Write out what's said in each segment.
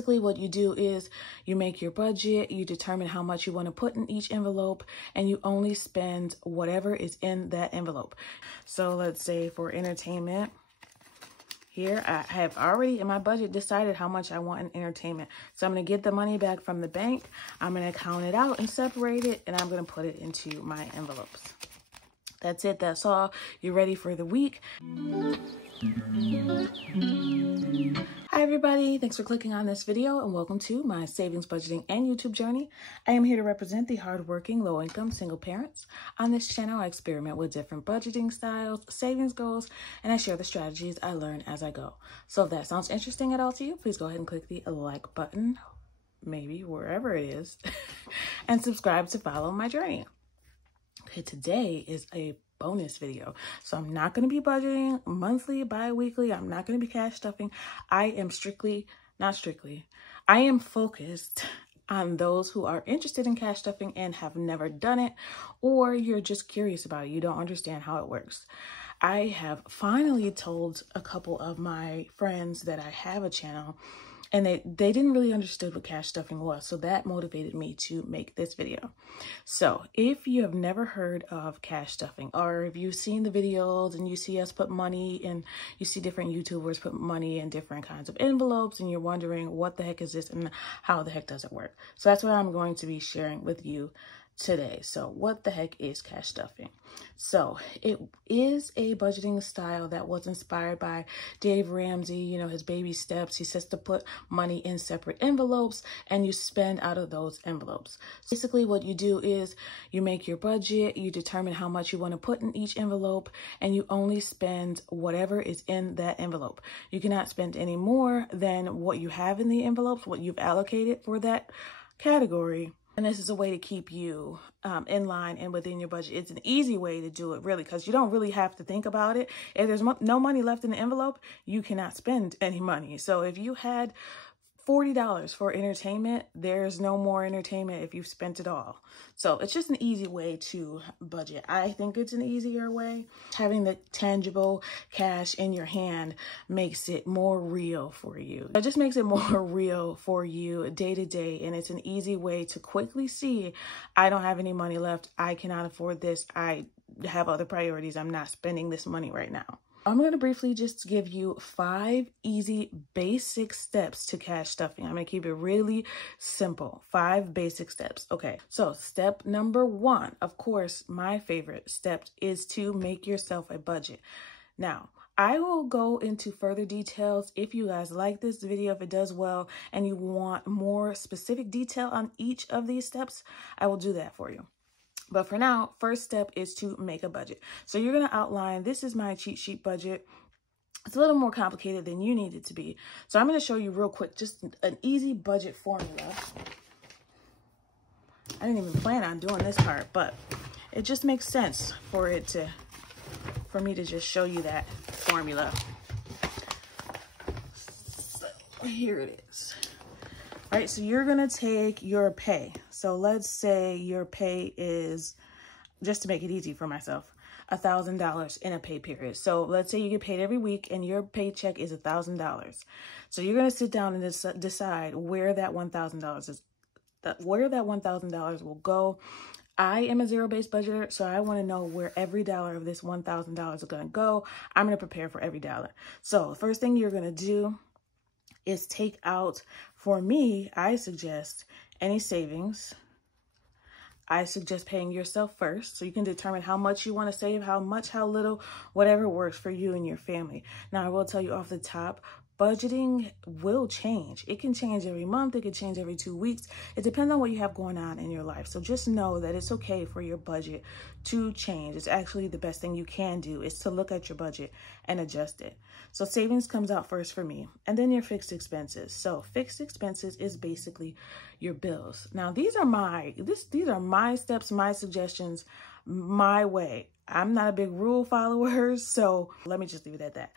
Basically, what you do is you make your budget, you determine how much you want to put in each envelope, and you only spend whatever is in that envelope. So let's say for entertainment, here I have already in my budget decided how much I want in entertainment. So I'm going to get the money back from the bank. I'm going to count it out and separate it, and I'm going to put it into my envelopes. That's it. That's all. You're ready for the week. Hi everybody, thanks for clicking on this video and welcome to my savings, budgeting, and YouTube journey. I am here to represent the hardworking, low-income single parents. On this channel, I experiment with different budgeting styles, savings goals, and I share the strategies I learn as I go. So if that sounds interesting at all to you, please go ahead and click the like button, maybe wherever it is, and subscribe to follow my journey. Okay, today is a bonus video. So I'm not going to be budgeting monthly, bi-weekly. I'm not going to be cash stuffing. I am focused on those who are interested in cash stuffing and have never done it, or you're just curious about it. You don't understand how it works. I have finally told a couple of my friends that I have a channel, and they didn't really understand what cash stuffing was. So that motivated me to make this video. So if you have never heard of cash stuffing, or if you've seen the videos and you see us put money in, you see different YouTubers put money in different kinds of envelopes, and you're wondering what the heck is this and how the heck does it work? So that's what I'm going to be sharing with you today. So what the heck is cash stuffing? So it is a budgeting style that was inspired by Dave Ramsey, you know, his baby steps. He says to put money in separate envelopes and you spend out of those envelopes. Basically, what you do is you make your budget, you determine how much you want to put in each envelope, and you only spend whatever is in that envelope. You cannot spend any more than what you have in the envelopes, what you've allocated for that category. And this is a way to keep you in line and within your budget. It's an easy way to do it, really, because you don't really have to think about it. If there's no money left in the envelope, you cannot spend any money. So if you had $40 for entertainment, there's no more entertainment if you've spent it all. So it's just an easy way to budget. I think it's an easier way. Having the tangible cash in your hand makes it more real for you. It just makes it more real for you day to day. And it's an easy way to quickly see, I don't have any money left. I cannot afford this. I have other priorities. I'm not spending this money right now. I'm going to briefly just give you 5 easy basic steps to cash stuffing. I'm going to keep it really simple. 5 basic steps. Okay, so step number 1, of course, my favorite step is to make yourself a budget. Now, I will go into further details if you guys like this video, if it does well, and you want more specific detail on each of these steps, I will do that for you. But for now, first step is to make a budget. So you're going to outline, this is my cheat sheet budget. It's a little more complicated than you need it to be. So I'm going to show you real quick, just an easy budget formula. I didn't even plan on doing this part, but it just makes sense for me to just show you that formula. So here it is. All right, so you're going to take your pay. So let's say your pay is, just to make it easy for myself, $1,000 in a pay period. So let's say you get paid every week and your paycheck is $1,000. So you're going to sit down and decide where that $1,000 is, where that $1,000 will go. I am a zero-based budgeter, so I want to know where every dollar of this $1,000 is going to go. I'm going to prepare for every dollar. So the first thing you're going to do is take out, for me, I suggest any savings. I suggest paying yourself first so you can determine how much you want to save, how much, how little, whatever works for you and your family. Now, I will tell you off the top, budgeting will change. It can change every month. It can change every 2 weeks. It depends on what you have going on in your life. So just know that it's okay for your budget to change. It's actually the best thing you can do is to look at your budget and adjust it. So savings comes out first for me, and then your fixed expenses. So fixed expenses is basically your bills. Now, these are my steps, my suggestions, my way. I'm not a big rule follower, so let me just leave it at that.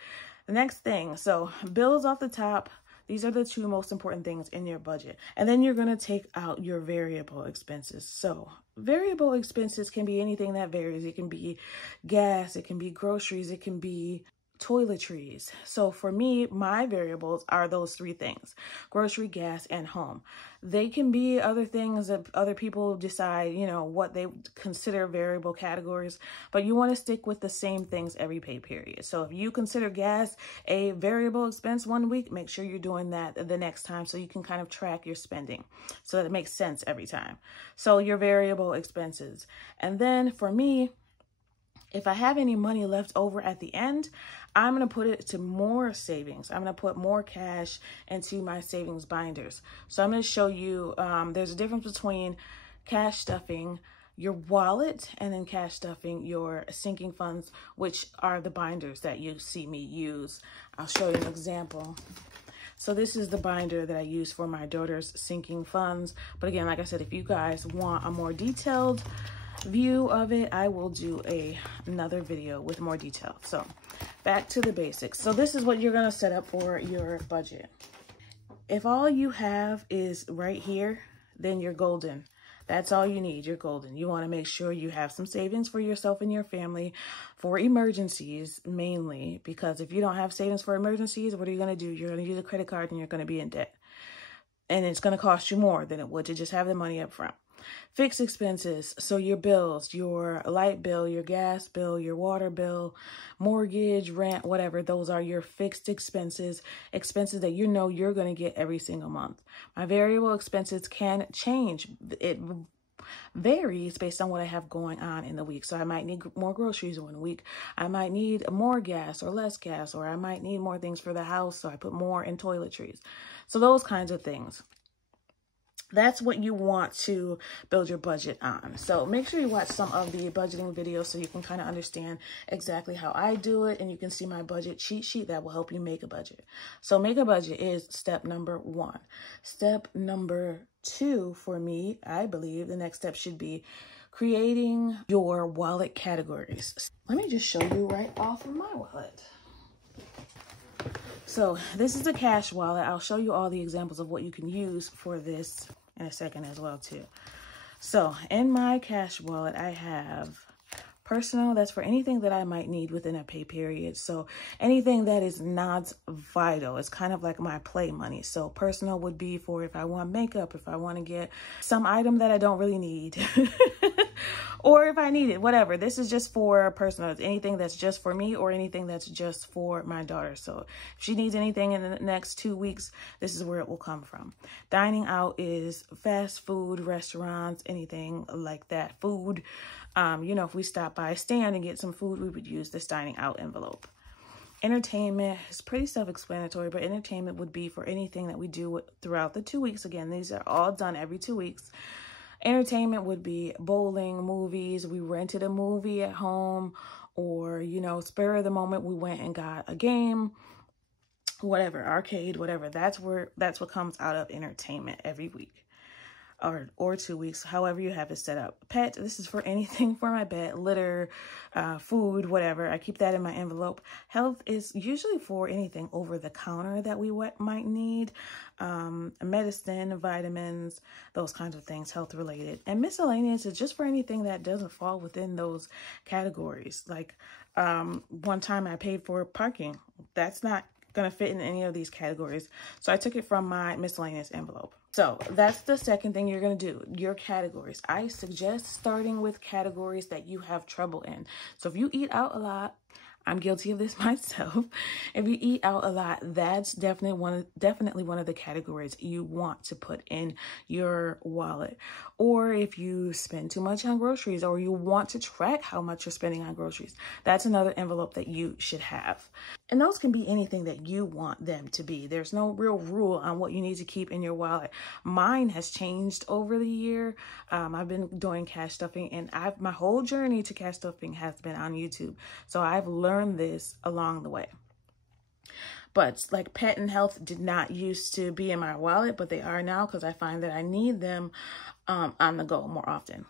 The next thing, so bills off the top, these are the 2 most important things in your budget. And then you're going to take out your variable expenses. So variable expenses can be anything that varies. It can be gas, it can be groceries, it can be toiletries. So for me, my variables are those three things: grocery, gas, and home. They can be other things that other people decide, you know, what they consider variable categories, but you want to stick with the same things every pay period. So if you consider gas a variable expense one week, make sure you're doing that the next time so you can kind of track your spending so that it makes sense every time. So your variable expenses. And then for me, if I have any money left over at the end, I'm going to put it to more savings. I'm going to put more cash into my savings binders. So I'm going to show you, there's a difference between cash stuffing your wallet and then cash stuffing your sinking funds, which are the binders that you see me use. I'll show you an example. So this is the binder that I use for my daughter's sinking funds. But again, like I said, if you guys want a more detailed view of it, I will do another video with more detail. So back to the basics. So this is what you're going to set up for your budget. If all you have is right here, then you're golden. That's all you need. You're golden. You want to make sure you have some savings for yourself and your family for emergencies, mainly, because if you don't have savings for emergencies, what are you going to do? You're going to use a credit card and you're going to be in debt. And it's going to cost you more than it would to just have the money up front. Fixed expenses, so your bills, your light bill, your gas bill, your water bill, mortgage, rent, whatever, those are your fixed expenses, expenses that you know you're going to get every single month. My variable expenses can change. It varies based on what I have going on in the week. So I might need more groceries one week. I might need more gas or less gas, or I might need more things for the house, so I put more in toiletries. So those kinds of things. That's what you want to build your budget on. So make sure you watch some of the budgeting videos so you can kind of understand exactly how I do it, and you can see my budget cheat sheet that will help you make a budget. So make a budget is step number 1. Step number 2 for me, I believe the next step should be creating your wallet categories. Let me just show you right off of my wallet. So this is the cash wallet. I'll show you all the examples of what you can use for this in a second as well too. So in my cash wallet, I have personal. That's for anything that I might need within a pay period. So anything that is not vital. It's kind of like my play money. So personal would be for if I want makeup, if I want to get some item that I don't really need, or if I need it, whatever. This is just for personal. It's anything that's just for me or anything that's just for my daughter. So if she needs anything in the next 2 weeks, this is where it will come from. Dining out is fast food, restaurants, anything like that. Food. You know, if we stop by a stand and get some food, we would use this dining out envelope. Entertainment is pretty self-explanatory, but entertainment would be for anything that we do throughout the 2 weeks. Again, these are all done every 2 weeks. Entertainment would be bowling, movies. We rented a movie at home, or, you know, spur of the moment, we went and got a game, whatever, arcade, whatever. That's what comes out of entertainment every week. Or 2 weeks, however you have it set up. Pet, this is for anything for my pet, litter, food, whatever. I keep that in my envelope. Health is usually for anything over the counter that we might need. Medicine, vitamins, those kinds of things, health related. And miscellaneous is just for anything that doesn't fall within those categories. Like one time I paid for parking. That's not going to fit in any of these categories. So I took it from my miscellaneous envelope. So that's the second thing you're going to do, your categories. I suggest starting with categories that you have trouble in. So if you eat out a lot, I'm guilty of this myself. If you eat out a lot, that's definitely one of the categories you want to put in your wallet. Or if you spend too much on groceries, or you want to track how much you're spending on groceries, that's another envelope that you should have. And those can be anything that you want them to be. There's no real rule on what you need to keep in your wallet. Mine has changed over the year. I've been doing cash stuffing, and my whole journey to cash stuffing has been on YouTube. So I've learned this along the way. But like pet and health did not used to be in my wallet, but they are now because I find that I need them on the go more often.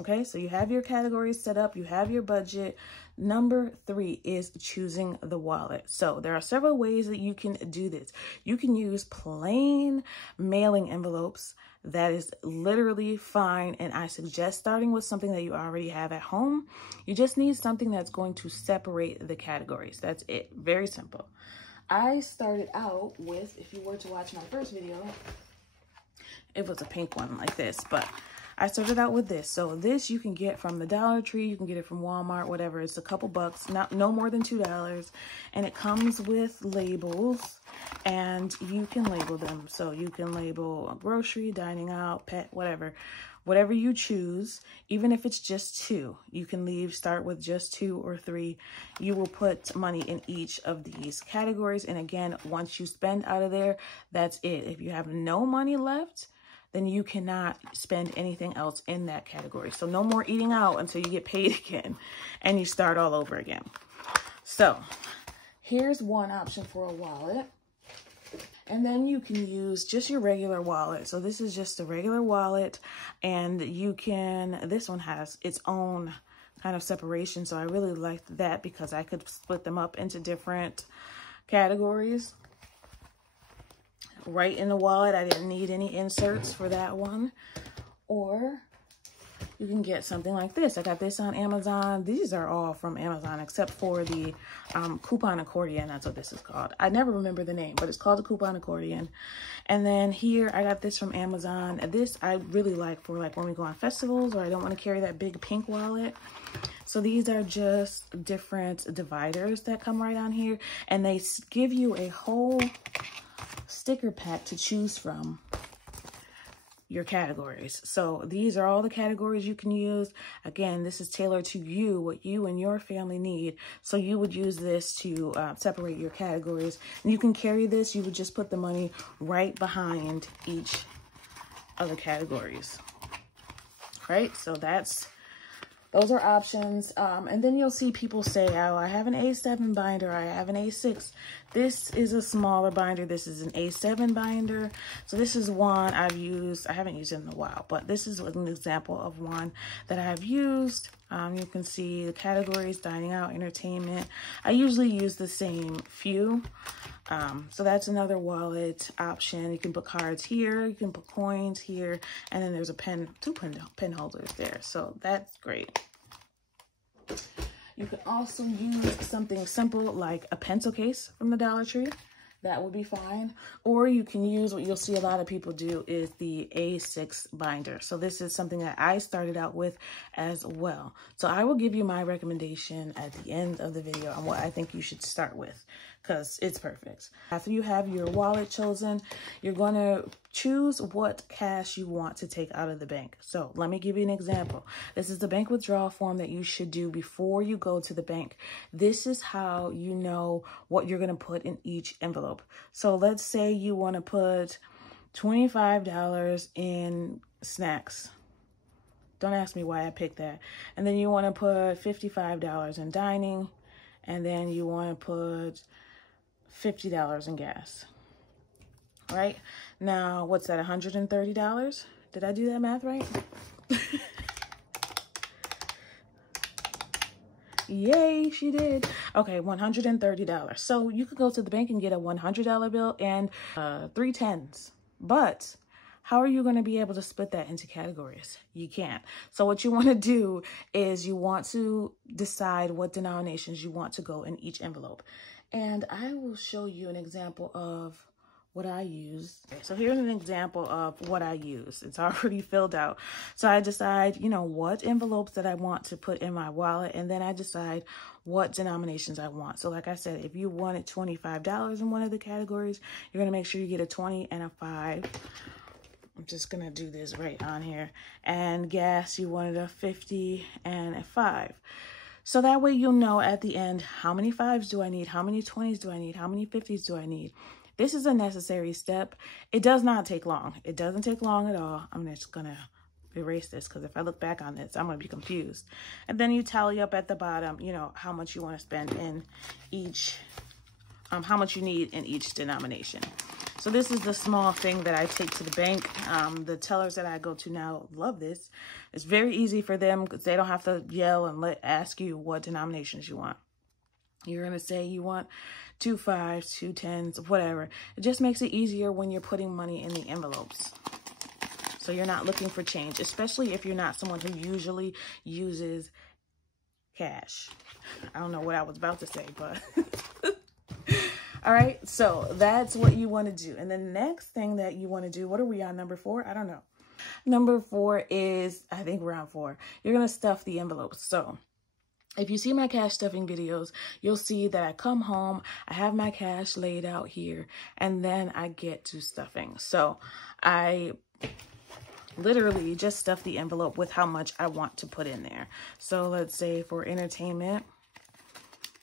Okay, so you have your categories set up, you have your budget. Number 3 is choosing the wallet. So there are several ways that you can do this. You can use plain mailing envelopes. That is literally fine. And I suggest starting with something that you already have at home. You just need something that's going to separate the categories. That's it. Very simple. I started out with, if you were to watch my first video, it was a pink one like this, but I started out with this. So this you can get from the Dollar Tree, you can get it from Walmart, whatever. It's a couple bucks, no more than $2. And it comes with labels, and you can label them. So you can label grocery, dining out, pet, whatever you choose. Even if it's just 2, you can start with just 2 or 3. You will put money in each of these categories. And again, once you spend out of there, that's it. If you have no money left, then you cannot spend anything else in that category. So no more eating out until you get paid again and you start all over again. So here's one option for a wallet. And then you can use just your regular wallet. So this is just a regular wallet, and this one has its own kind of separation. So I really liked that because I could split them up into different categories. Right in the wallet. I didn't need any inserts for that one. Or you can get something like this. I got this on Amazon. These are all from Amazon except for the coupon accordion. That's what this is called. I never remember the name, but it's called the coupon accordion. And then here I got this from Amazon. This I really like for like when we go on festivals, or I don't want to carry that big pink wallet. So these are just different dividers that come right on here, and they give you a whole sticker pack to choose from your categories. So these are all the categories you can use. Again, this is tailored to you, what you and your family need. So you would use this to separate your categories. And you can carry this. You would just put the money right behind each of the categories. Right? So those are options. And then you'll see people say, oh, I have an A7 binder, I have an A6. This is a smaller binder. This is an A7 binder. So this is one I've used. I haven't used it in a while, but this is an example of one that I've used. You can see the categories: dining out, entertainment. I usually use the same few. So that's another wallet option. You can put cards here, you can put coins here, and then there's two pen holders there. So that's great. You can also use something simple like a pencil case from the Dollar Tree. That would be fine. Or you can use what you'll see a lot of people do is the A6 binder. So this is something that I started out with as well. So I will give you my recommendation at the end of the video on what I think you should start with, because it's perfect. After you have your wallet chosen, you're going to choose what cash you want to take out of the bank. So let me give you an example. This is the bank withdrawal form that you should do before you go to the bank. This is how you know what you're going to put in each envelope. So let's say you want to put $25 in snacks. Don't ask me why I picked that. And then you want to put $55 in dining. And then you want to put $50 in gas. Right? Now, what's that, $130? Did I do that math right? Yay, she did. Okay, $130. So you could go to the bank and get a $100 bill and 3 tens. But how are you going to be able to split that into categories? You can't. So what you want to do is you want to decide what denominations you want to go in each envelope. And I will show you an example of what I use. Okay, so here's an example of what I use. It's already filled out. So I decide, what envelopes that I want to put in my wallet, and then I decide what denominations I want. So like I said, if you wanted $25 in one of the categories, you're going to make sure you get a 20 and a 5. I'm just going to do this right on here. And gas, you wanted a 50 and a 5. So that way you'll know at the end, how many 5s do I need? How many 20s do I need? How many 50s do I need? This is a necessary step. It does not take long. It doesn't take long at all. I'm just going to erase this because if I look back on this, I'm going to be confused. And then you tally up at the bottom, how much you want to spend in each how much you need in each denomination. So this is the small thing that I take to the bank. The tellers that I go to now love this. It's very easy for them because they don't have to yell and ask you what denominations you want. You're going to say you want 2 5s, 2 10s, whatever. It just makes it easier when you're putting money in the envelopes. So you're not looking for change, especially if you're not someone who usually uses cash. I don't know what I was about to say, but all right. So that's what you want to do. And the next thing that you want to do, what are we on, number 4? I don't know. Number 4 is, I think we're on 4. You're going to stuff the envelopes. So if you see my cash stuffing videos, you'll see that I come home, I have my cash laid out here, and then I get to stuffing. So I literally just stuff the envelope with how much I want to put in there. So let's say for entertainment,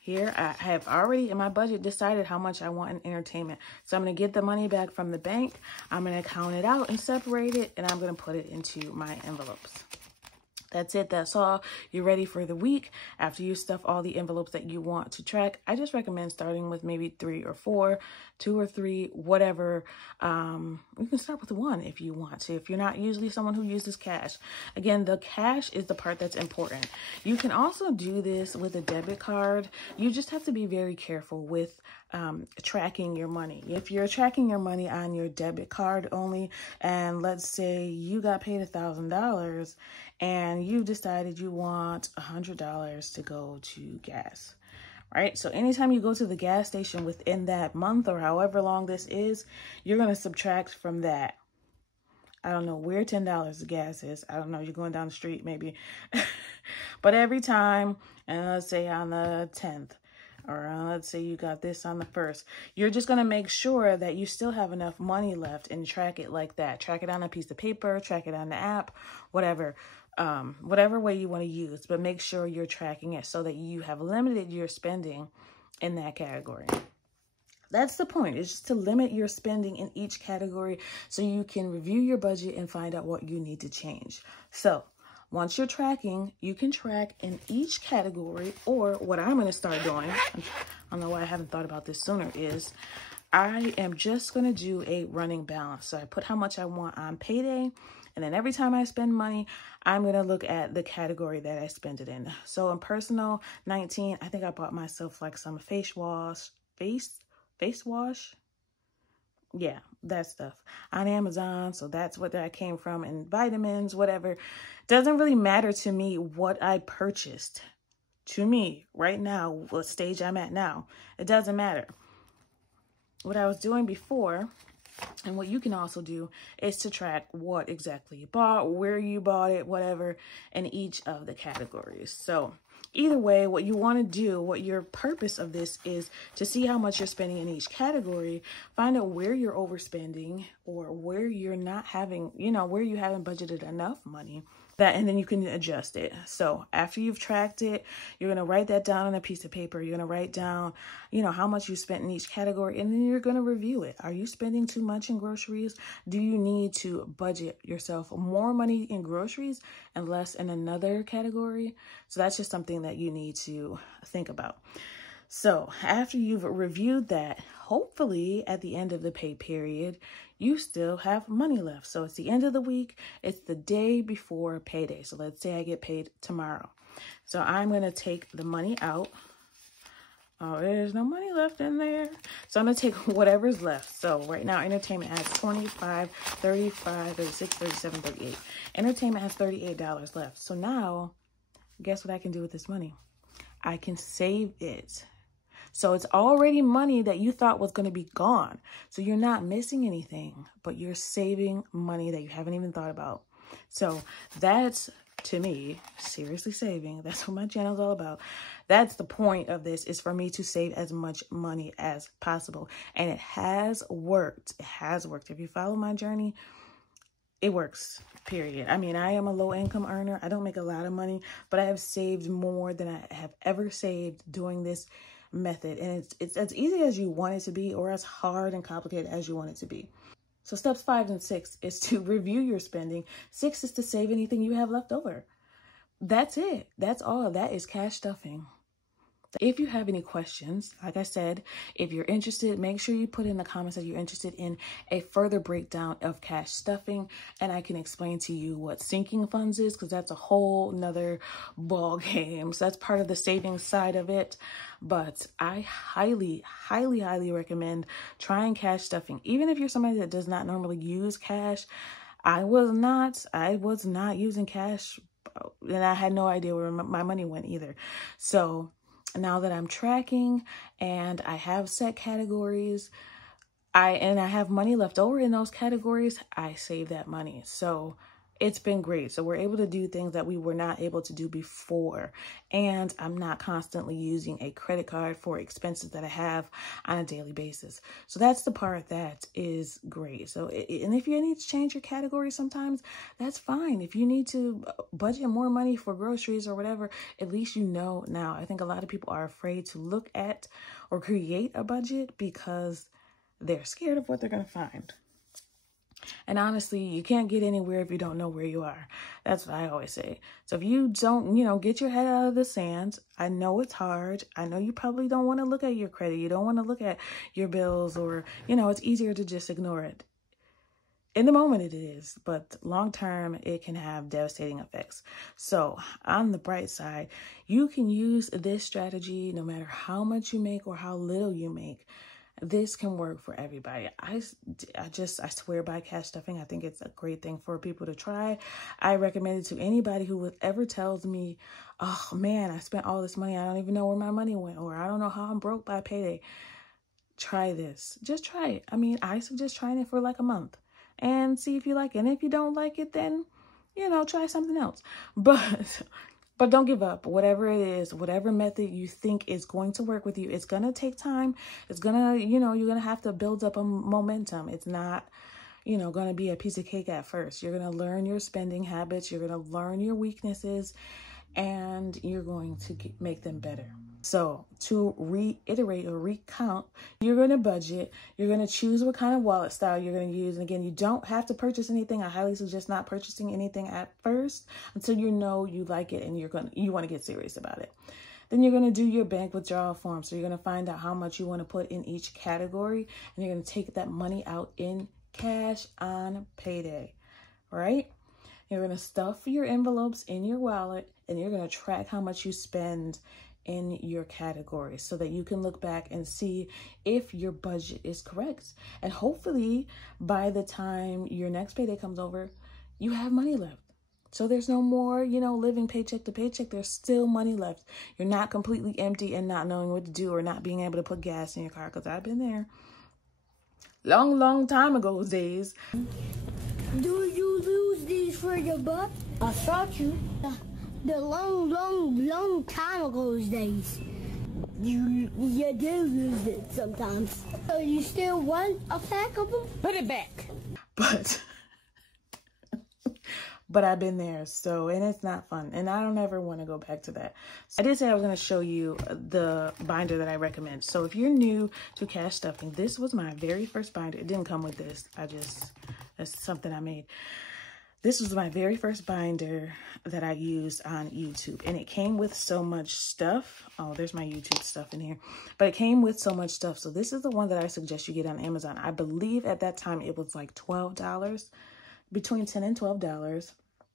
here I have already in my budget decided how much I want in entertainment. So I'm going to get the money back from the bank. I'm going to count it out and separate it, and I'm going to put it into my envelopes. That's it. That's all. You're ready for the week. After you stuff all the envelopes that you want to track, I just recommend starting with maybe 3 or 4, 2 or 3, whatever. You can start with 1 if you want to, if you're not usually someone who uses cash. Again, the cash is the part that's important. You can also do this with a debit card. You just have to be very careful with tracking your money. If you're tracking your money on your debit card only, and let's say you got paid $1,000 and you decided you want $100 to go to gas, right? So anytime you go to the gas station within that month or however long this is, you're going to subtract from that. I don't know where $10 of gas is. I don't know. You're going down the street maybe. But every time, and let's say on the 10th, or let's say you got this on the 1st, you're just going to make sure that you still have enough money left and track it like that. Track it on a piece of paper, track it on the app, whatever way you want to use, but make sure you're tracking it so that you have limited your spending in that category. That's the point. It's just to limit your spending in each category so you can review your budget and find out what you need to change. So once you're tracking, you can track in each category, or what I'm going to start doing, I don't know why I haven't thought about this sooner, is I am just going to do a running balance. So I put how much I want on payday, and then every time I spend money, I'm going to look at the category that I spend it in. So in personal 19, I think I bought myself like some face wash. Yeah, that stuff on Amazon. So that's what that came from, and vitamins, whatever. Doesn't really matter to me what I purchased. To me, right now, what stage I'm at now, it doesn't matter. What I was doing before, and what you can also do, is to track what exactly you bought, where you bought it, whatever, in each of the categories. So either way, what you want to do, what your purpose of this is to see how much you're spending in each category, find out where you're overspending or where you're not having, where you haven't budgeted enough money. And then you can adjust it. So after you've tracked it, you're going to write that down on a piece of paper. You're going to write down, how much you spent in each category, and then you're going to review it. Are you spending too much in groceries? Do you need to budget yourself more money in groceries and less in another category? So that's just something that you need to think about. So after you've reviewed that, hopefully at the end of the pay period, you still have money left. So it's the end of the week. It's the day before payday. So let's say I get paid tomorrow. So I'm going to take the money out. Oh, there's no money left in there. So I'm going to take whatever's left. So right now, entertainment has 25, 35, 36, 37, 38. Entertainment has $38 left. So now, guess what I can do with this money? I can save it. So it's already money that you thought was going to be gone. So you're not missing anything, but you're saving money that you haven't even thought about. So that's, to me, seriously saving. That's what my channel is all about. That's the point of this, is for me to save as much money as possible. And it has worked. It has worked. If you follow my journey, it works, period. I mean, I am a low income earner. I don't make a lot of money, but I have saved more than I have ever saved doing this method. And it's as easy as you want it to be, or as hard and complicated as you want it to be. So steps 5 and 6 is to review your spending. 6 is to save anything you have left over. That's it. That's all. That is cash stuffing. If you have any questions, like I said, if you're interested, make sure you put in the comments that you're interested in a further breakdown of cash stuffing, and I can explain to you what sinking funds is, because that's a whole nother ball game. So that's part of the savings side of it. But I highly, highly, highly recommend trying cash stuffing. Even if you're somebody that does not normally use cash, I was not using cash, and I had no idea where my money went either. So now that I'm tracking and I have set categories, I have money left over in those categories, I save that money. So it's been great. So we're able to do things that we were not able to do before. And I'm not constantly using a credit card for expenses that I have on a daily basis. So that's the part that is great. So, and if you need to change your category sometimes, that's fine. If you need to budget more money for groceries or whatever, at least you know now. I think a lot of people are afraid to look at or create a budget because they're scared of what they're going to find. And honestly, you can't get anywhere if you don't know where you are. That's what I always say. So if you don't, get your head out of the sand, I know it's hard. I know you probably don't want to look at your credit. You don't want to look at your bills, or, it's easier to just ignore it. In the moment it is, but long term, it can have devastating effects. So on the bright side, you can use this strategy no matter how much you make or how little you make. This can work for everybody. I swear by cash stuffing. I think it's a great thing for people to try. I recommend it to anybody who ever tells me, oh man, I spent all this money. I don't even know where my money went, or I don't know how I'm broke by payday. Try this. Just try it. I mean, I suggest trying it for like a month and see if you like it. And if you don't like it, then, try something else. But don't give up. Whatever it is, whatever method you think is going to work with you, it's going to take time. It's going to, you're going to have to build up a momentum. It's not, going to be a piece of cake at first. You're going to learn your spending habits. You're going to learn your weaknesses, and you're going to make them better. So to reiterate or recount, you're going to budget. You're going to choose what kind of wallet style you're going to use. And again, you don't have to purchase anything. I highly suggest not purchasing anything at first until you know you like it and you want to get serious about it. Then you're going to do your bank withdrawal form. So you're going to find out how much you want to put in each category, and you're going to take that money out in cash on payday, right? You're going to stuff your envelopes in your wallet, and you're going to track how much you spend in your category so that you can look back and see if your budget is correct. And hopefully by the time your next payday comes over, you have money left. So there's no more, living paycheck to paycheck. There's still money left. You're not completely empty and not knowing what to do, or not being able to put gas in your car, because I've been there. Long, long time ago days. Do you lose these for your butt? I thought you. The long, long, long time ago days. You do lose it sometimes. So you still want a pack of them? Put it back. But I've been there, and it's not fun, and I don't ever want to go back to that. So I did say I was going to show you the binder that I recommend. So if you're new to cash stuffing, this was my very first binder. It didn't come with this. That's something I made. This was my very first binder that I used on YouTube, and it came with so much stuff. Oh, there's my YouTube stuff in here, but it came with so much stuff. So this is the one that I suggest you get on Amazon. I believe at that time it was like $12, between $10 and $12.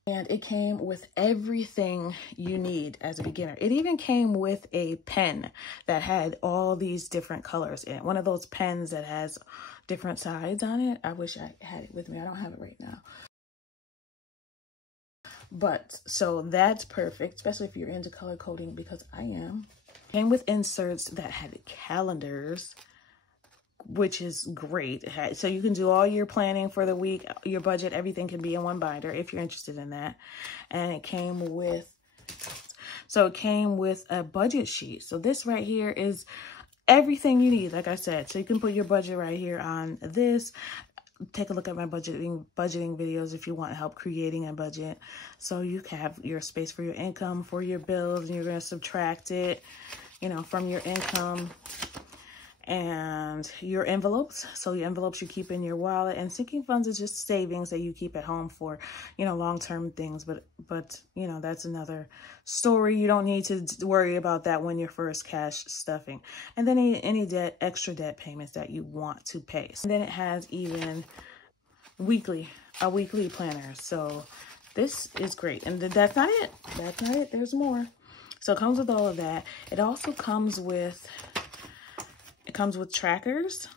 And it came with everything you need as a beginner. It even came with a pen that had all these different colors in it. One of those pens that has different sides on it. I wish I had it with me. I don't have it right now. But so that's perfect, especially if you're into color coding, because I am. Came with inserts that had calendars, which is great. So you can do all your planning for the week, your budget, everything can be in one binder if you're interested in that. And it came with a budget sheet. So this right here is everything you need, like I said. So you can put your budget right here on this. Take a look at my budgeting videos if you want help creating a budget. So you can have your space for your income, for your bills, and you're going to subtract it, from your income. and your envelopes. So your envelopes you keep in your wallet, and sinking funds is just savings that you keep at home for, long-term things. But that's another story. You don't need to worry about that when you're first cash stuffing. And then any extra debt payments that you want to pay. And then it has even a weekly planner. So this is great. And that's not it. That's not it. There's more. So it comes with all of that. It also comes with trackers,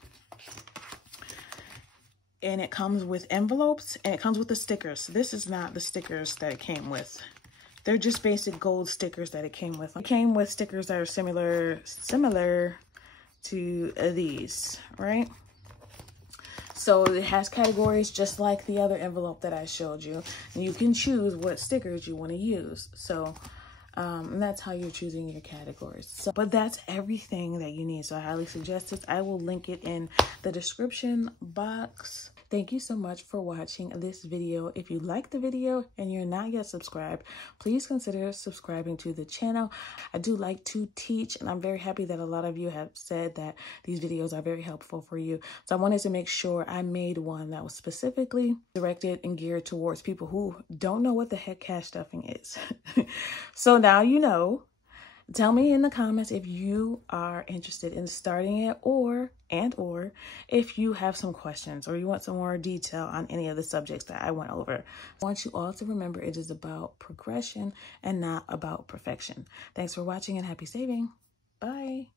and it comes with envelopes, and it comes with the stickers. This is not the stickers that it came with. They're just basic gold stickers that it came with. It came with stickers that are similar to these, right? So it has categories just like the other envelope that I showed you. And you can choose what stickers you want to use. So and that's how you're choosing your categories. So, but that's everything that you need. So I highly suggest it. I will link it in the description box. Thank you so much for watching this video. If you like the video and you're not yet subscribed, please consider subscribing to the channel. I do like to teach, and I'm very happy that a lot of you have said that these videos are very helpful for you. So I wanted to make sure I made one that was specifically directed and geared towards people who don't know what the heck cash stuffing is. So now you know. Tell me in the comments if you are interested in starting it, or if you have some questions or you want some more detail on any of the subjects that I went over. I want you all to remember it is about progression and not about perfection. Thanks for watching and happy saving. Bye.